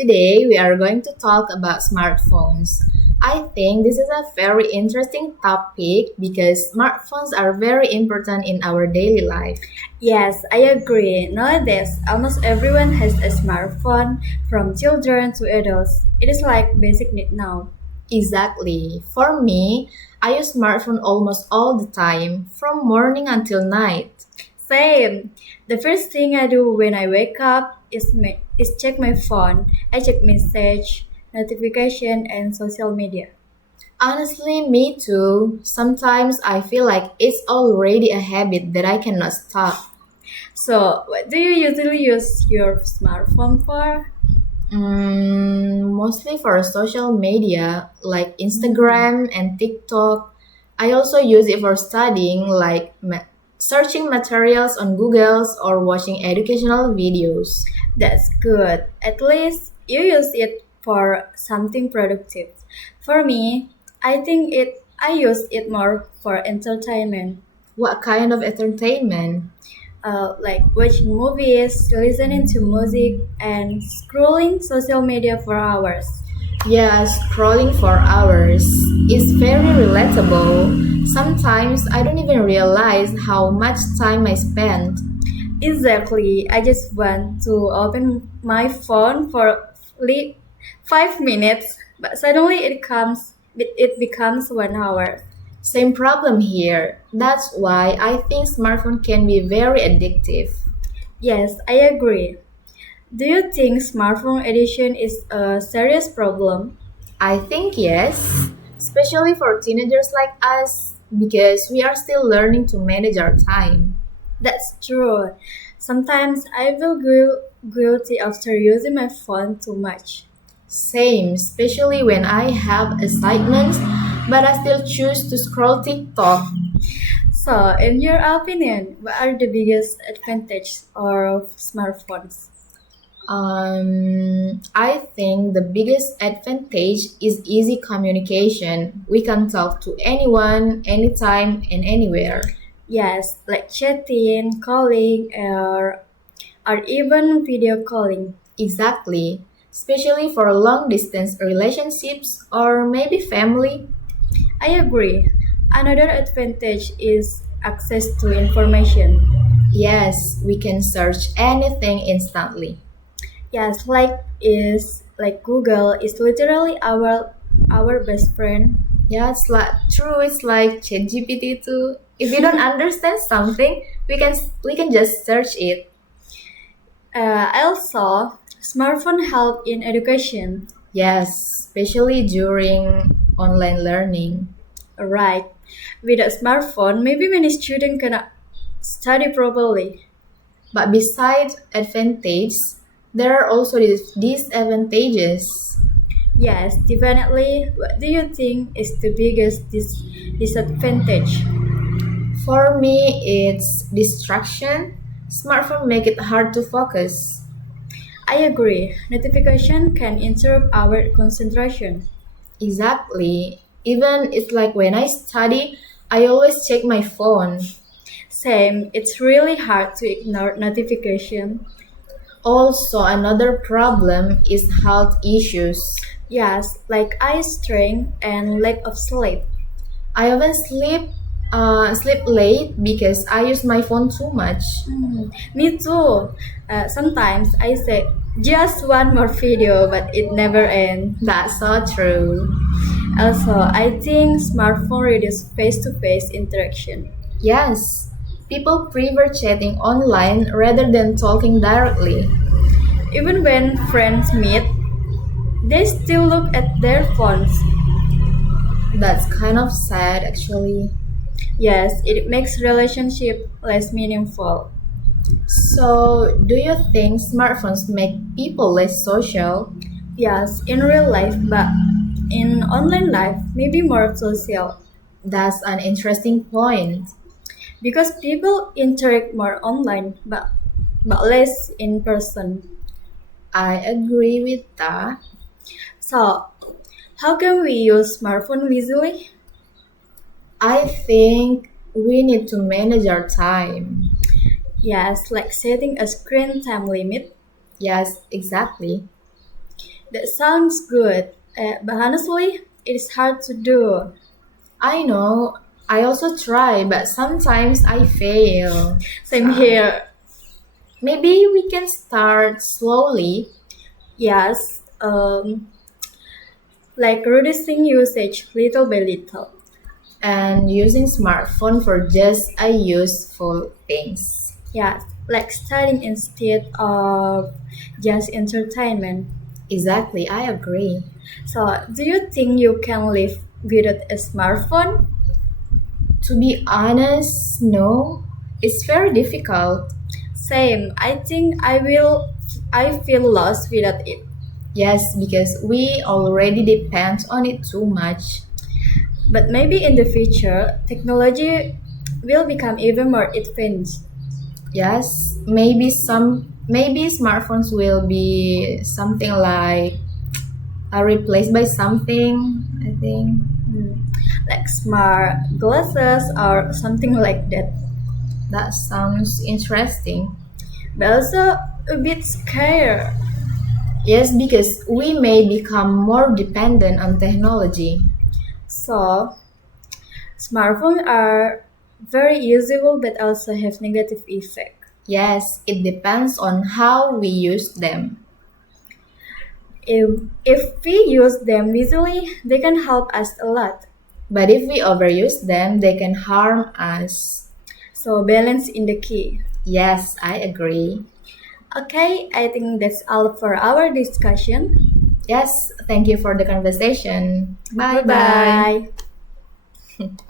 Today we are going to talk about smartphones. I think this is a very interesting topic because smartphones are very important in our daily life. Yes, I agree. Nowadays, almost everyone has a smartphone, from children to adults. It is like basic need now. Exactly. For me, I use smartphone almost all the time, from morning until night. Same. The first thing I do when I wake up is check my phone. I check message, notification, and social media. Honestly, me too. Sometimes I feel like it's already a habit that I cannot stop. So, what do you usually use your smartphone for? Mostly for social media like Instagram and TikTok. I also use it for studying, like searching materials on Google's or watching educational videos. That's good. At least you use it for something productive. For me, I use it more for entertainment, What kind of entertainment? like watching movies, listening to music, and scrolling social media for hours. Yeah, scrolling for hours is very relatable. Sometimes I don't even realize how much time I spend. Exactly. I just want to open my phone for 5 minutes, but suddenly it becomes 1 hour. Same problem here. That's why I think smartphone can be very addictive. Yes, I agree. Do you think smartphone addiction is a serious problem? I think yes, especially for teenagers like us, because we are still learning to manage our time. That's true. Sometimes I feel guilty after using my phone too much. Same, especially when I have assignments, but I still choose to scroll TikTok. So, in your opinion, what are the biggest advantages of smartphones? I think the biggest advantage is easy communication. We can talk to anyone, anytime, and anywhere. Yes, like chatting, calling, or even video calling. Exactly, especially for long distance relationships or maybe family. I agree. Another advantage is access to information. Yes, we can search anything instantly. Yes, like Google is literally our best friend. Yeah, it's like true. It's like ChatGPT too. If we don't understand something, we can just search it. Also, smartphone help in education. Yes, especially during online learning. Right. With a smartphone, maybe many students cannot study properly. But besides advantage, there are also these disadvantages. Yes, definitely. What do you think is the biggest disadvantage? For me, it's distraction. Smartphone make it hard to focus. I agree. Notification can interrupt our concentration. Exactly. Even it's like when I study, I always check my phone. Same, it's really hard to ignore notification. Also, another problem is health issues. Yes, like eye strain and lack of sleep. I often sleep late because I use my phone too much. Me too. Sometimes I say just one more video, but it never ends. That's so true. Also, I think smartphone reduce face-to-face interaction. Yes, people prefer chatting online rather than talking directly. Even when friends meet, they still look at their phones. That's kind of sad actually. Yes, it makes relationship less meaningful. So, do you think smartphones make people less social? Yes, in real life, but in online life, maybe more social That's an interesting point. because people interact more online, but less in person. I agree with that. So, how can we use smartphone wisely? I think we need to manage our time. Yes, like setting a screen time limit. Yes, exactly. That sounds good, but honestly, it's hard to do. I know, I also try, but sometimes I fail. Same here. Maybe we can start slowly Yes, like reducing usage little by little. and using smartphone for just a useful things. Yes, like studying instead of just entertainment. Exactly, I agree. So, do you think you can live without a smartphone? To be honest, no, it's very difficult. Same. I think I feel lost without it. Yes, because we already depend on it too much. But maybe in the future, technology will become even more advanced. Yes, maybe smartphones will be something like replaced by something, I think. Hmm, like smart glasses or something like that. That sounds interesting. But also a bit scared. Yes, because we may become more dependent on technology. So, smartphones are very usable but also have negative effect. Yes, it depends on how we use them. If we use them wisely, they can help us a lot. But if we overuse them, they can harm us. So balance in the key. Yes, I agree. Okay, I think that's all for our discussion. Yes, thank you for the conversation. Bye Bye bye. bye.